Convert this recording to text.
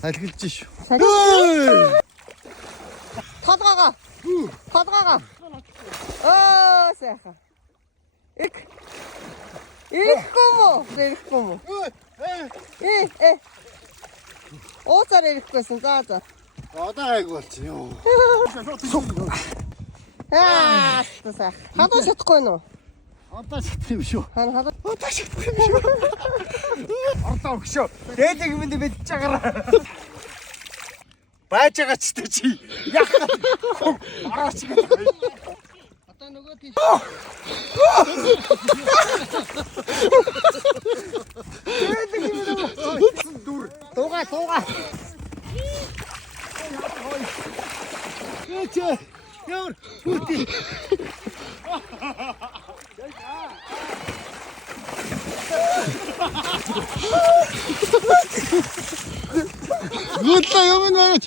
살길지 쇼. Толгоогоо. Толгоогоо. Сайхан. Ирэхгүй юм уу? Ууцаар ирэхгүйсэн. За. Одоо гайгүй болчих ёо. Сайхан. Хадуу шатахгүй нь уу? Одоо шатах юм шүү. Одоо шатахгүй юм шүү. Орлоо өгшөө. Дээдэг юм дэ мэдж байгаараа. Байж байгаа ч тэ чи. Яах вэ? Араач гэж. Одоо нөгөө тийш. Дээдэг юм дэ. Дүр. Тууга. Яа. Яар. Хүрти. Гүтлээ юм нэж.